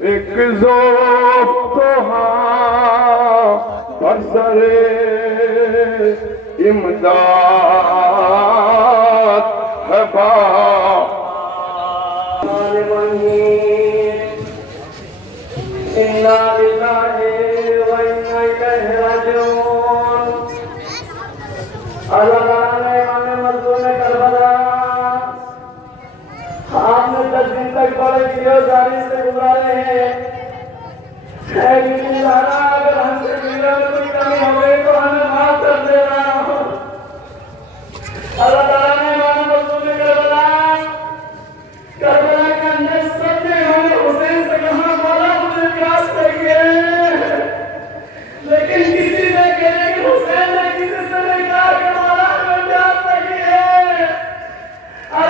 एक ज़ोफ़ तो हाँ पर सरे इमदाद है बा इन्ना लिल्लाहि व इन्ना इलैहि राजिऊन। अल्लाह ने हमें मज़लूम करबला आपने 10 दिन तक बड़े गिरफ्तारी से गुजारे हैं। अगर हमसे गिरफ्तार में कोई कमी हो गई तो हमें माफ कर देना। अल्लाह ताला ने हमें मज़लूम करबला के अंदर सबने हमें हुसैन से कहा मौला मुझे प्यास लगी है, लेकिन किसी ने कहा कि हुसैन ने किसी से नहीं कहा कि मौला मुझे प्यास लगी है। और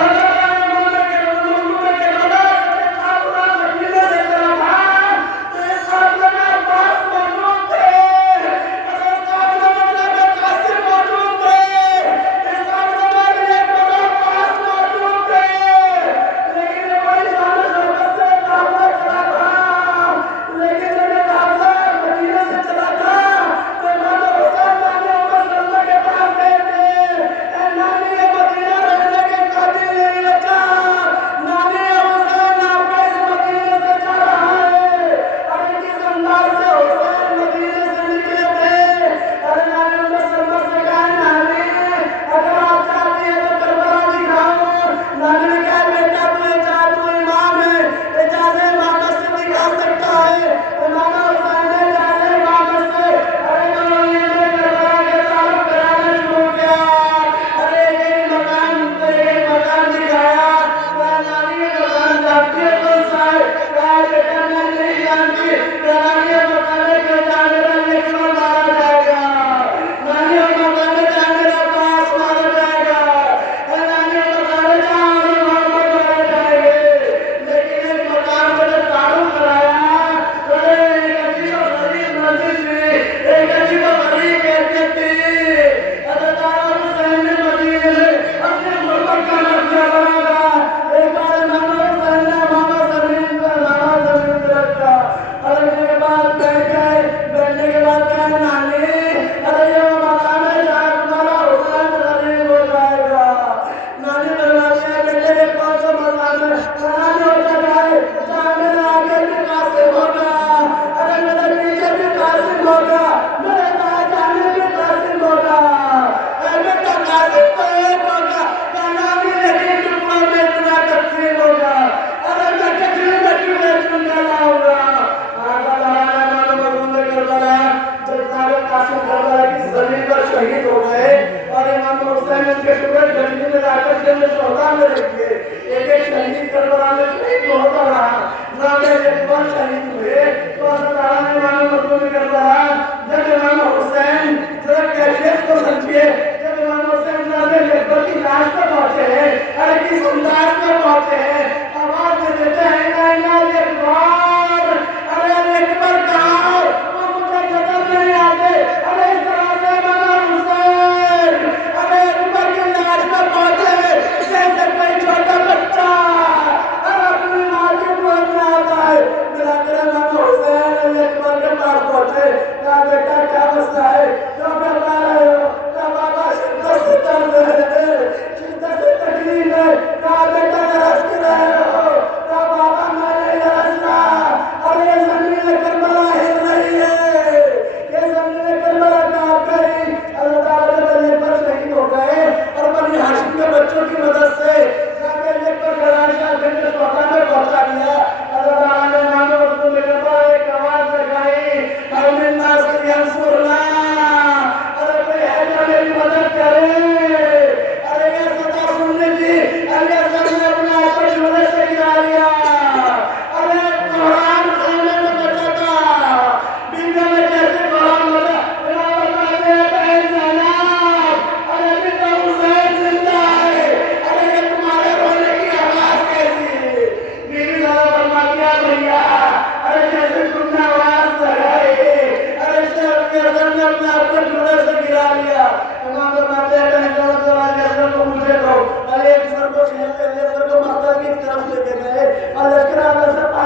लश्कर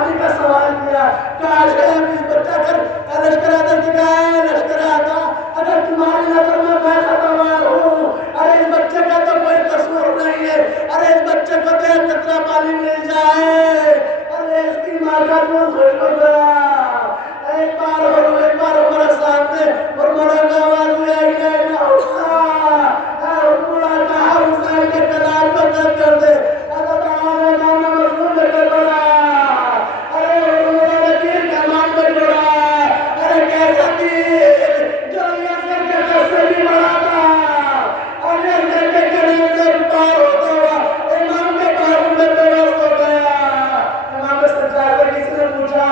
पानी का सवाल किया। काश इस बच्चा कर लश्कर आदर सिखाए, लश्कर आता अगर तुम्हारी नजर में मैं खतरनाक हूँ, अरे इस बच्चे का तो कोई कसूर नहीं है, अरे इस बच्चे को तो एक कतरा पानी मिल जाए, अरे इसकी माँ का मुंह खुश हो गया। एक बार हमारे सामने और बड़ा आवाज में आई नहीं ना बड़ा कहा हुसैन के कलाम को कट कर दे। अल्लाह ताला ने नाम मजलूम लेकर बोला, अरे उन्होंने तीर कमान में जोड़ा, अरे कैसा तीर जो यसर के कसर भी बड़ा था, और यसर के करीब से पार होता हुआ इमाम के पास में बेहोश हो गया। इमाम सज्जाद ने किसी ने पूछा,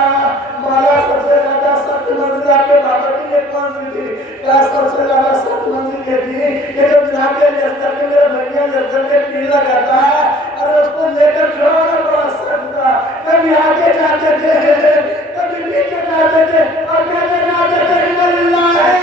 मौला सबसे ज्यादा सख्त मंजिल आपके बाबा की ये कौन सी थी? क्या सबसे ज्यादा सख्त मंजिल ये थी कि जब जहाँ के लश्कर के मेरे भैया लश्कर के पीर लगाता है, अरे उसको लेकर छोड़ा बड़ा सख्त था। कभी आगे जाते थे, कभी पीछे जाते थे, और कहते जाते थे इन्ना है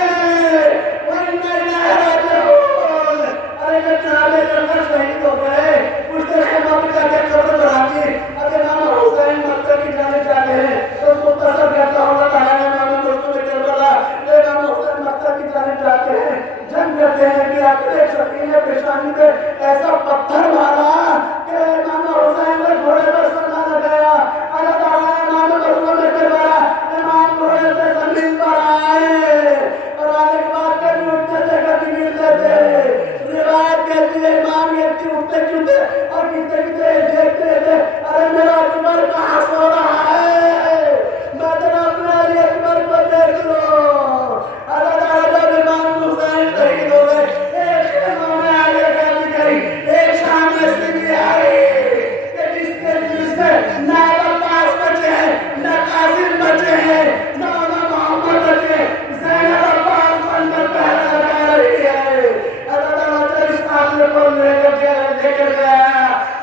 वो इन्ना राजिऊन। अरे जब जनाबे करकर शहीद हो गए, उसने इमाम जाके कब्र बनाती, अगर इमाम हुसैन मक्का की जाने जाते हैं तो मुख्तसर कहता होगा ताला ने इमाम मुस्तफा में करबला इमाम हुसैन मक्का की जाने जाते हैं, जंग करते हैं कि आखिर एक शकील ने पेशानी पे ऐसा पत्थर मारा कि इमाम हुसैन ने घोड़े पर समा न गया। अल्लाह ताला ने इमाम मुस्तफा में करबला इमाम घोड़े से जमीन पर आए, और आने के बाद कभी उठते थे कभी गिरते थे। रिवायत कहती है इमाम ये उठते गिरते और गिरते गिरते देखते थे, अरे मेरा अकबर कहाँ सो रहा है, मैं तो अपने अली अकबर को देख लो। अल्लाह ताला जब इमाम हुसैन शहीद हो गए, एक इन्होंने आगे गलती करी, एक शाम ऐसी भी आई कि जिससे ना अब्बास बचे हैं, ना कासिम बचे हैं, ना मोहम्मद बचे, ज़ैनब अब्बास बनकर पहरा लगा रही है। अल्लाह ताला जब इस काफिले को लेकर गया,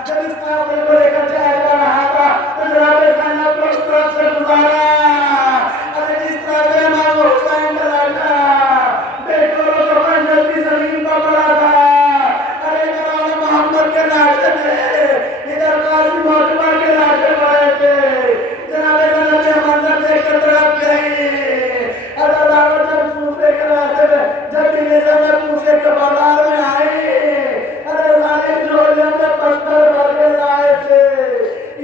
जब इस काफिले को लेकर जाया रहा था तो जनाब ज़ैनब को उस तरफ से गुजारा। अरे जिस तरह से इमाम हुसैन का लाडला बेटों को पंजर की जमीन पर पड़ा था, अरे इधर मोहम्मद के लाशे थे, इधर कासिम अकबर के लाशे पड़े थे। जनाब ज़ैनब के मंजर देखकर तड़प गई। अल्लाह ताला जब कूफे के रास्ते में जब ज़ैनब कूफे के बाजार में आई, अरे सारे झोलियों में पत्थर भर के लाए थे,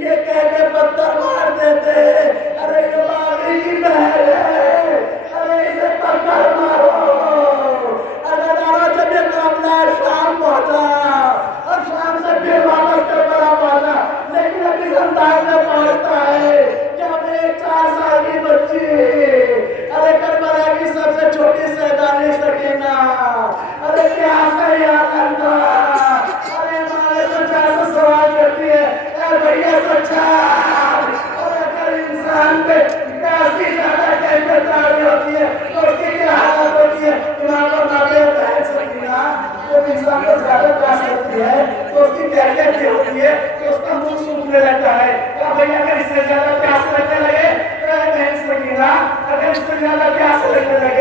ये कह के पत्थर मार देते, अरे ये बागी की बहन है, अरे इसे पत्थर मारो। अल्लाह ताला जब ये काफिला शाम पहुंचा और शाम से फिर वापस करबला पहुंचा, लेकिन अभी संतान में पहुंचता है जब एक 4 साल की बच्ची, अरे करबला की सबसे छोटी सैदानी सकीना, अरे क्या सही आलम था। अरे हमारे सच्चा से सवाल करती है, ए भैया सच्चा, और अगर इंसान पे प्यास की ज्यादा टेम्परेचर होती है तो उसकी क्या हालत होती है? इमाम और नाबे बहन सकीना, जब इंसान को ज्यादा प्यास लगती है तो उसकी क्या होती है कि उसका मुंह सूखने लगता है। तो भैया अगर इससे ज्यादा प्यास लगने लगे तो बहन सकीना, अगर इससे ज्यादा प्यास लगने लगे